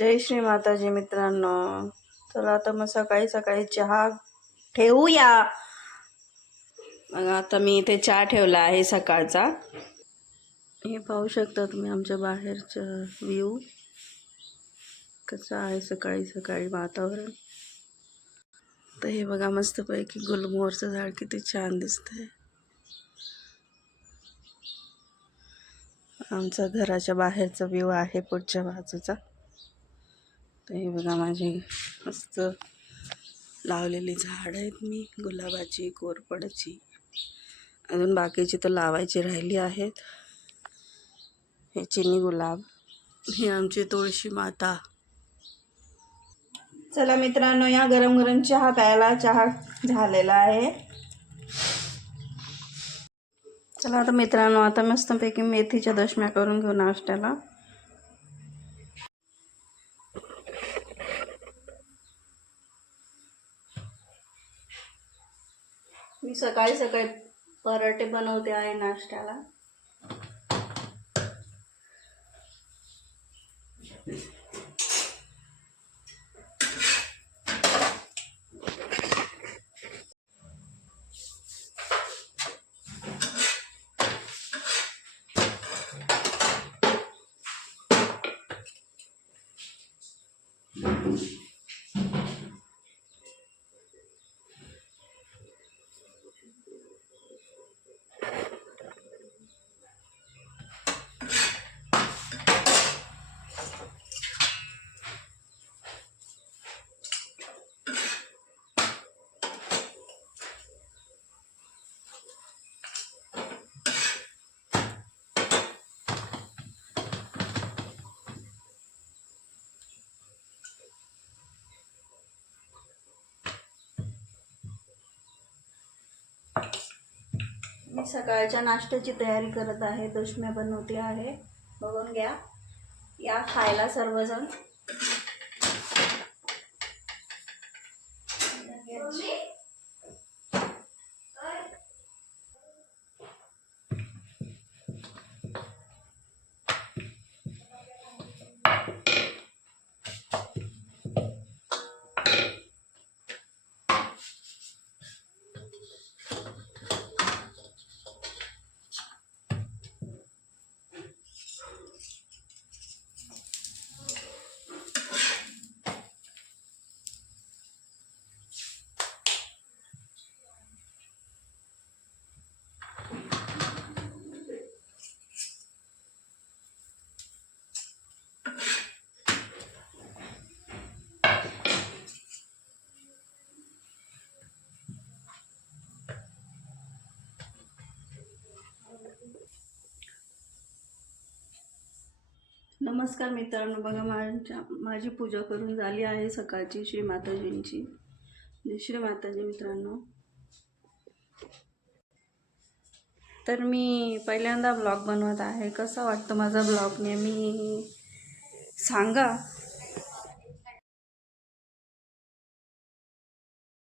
जय श्री माताजी मित्रांनो. तर आता मग सकाळी सकाळी चहा ठेवूया. मग आता मी इथे चहा ठेवला आहे सकाळचा. हे पाहू शकता तुम्ही आमच्या बाहेरचं व्ह्यू कसं आहे सकाळी सकाळी वातावरण. तर हे बघा मस्तपैकी गुलमोहरचं झाड किती छान दिसतंय. आमचा घराच्या बाहेरचा व्ह्यू आहे पुढच्या बाजूचा. तर हे बघा माझी मस्त लावलेली झाड आहेत मी, गुलाबाची, कोरफडची, अजून बाकीची तर लावायची राहिली आहेत. हे चिनी गुलाब, ही आमची तुळशी माता. चला मित्रांनो, या गरम गरम चहा प्यायला. चहा झालेला आहे. चला आता मित्रांनो, आता मस्तपैकी मेथीच्या दशम्या करून घेऊ नाश्त्याला. मी सकाळी सकाळी पराठे बनवते आहे नाश्त्याला. मी सकाळच्या नाश्त्याची तयारी करत आहे. दशम्या बनवते आहे, बघून घ्या. या खायला सर्वजण. नमस्कार मित्रांनो. बघा माझी पूजा करून झाली आहे सकाळची श्री माताजींची. जय श्री माताजी मित्रांनो. तर मी पहिल्यांदा ब्लॉग बनवत आहे. कसा वाटतो माझा ब्लॉग नेहमी सांगा.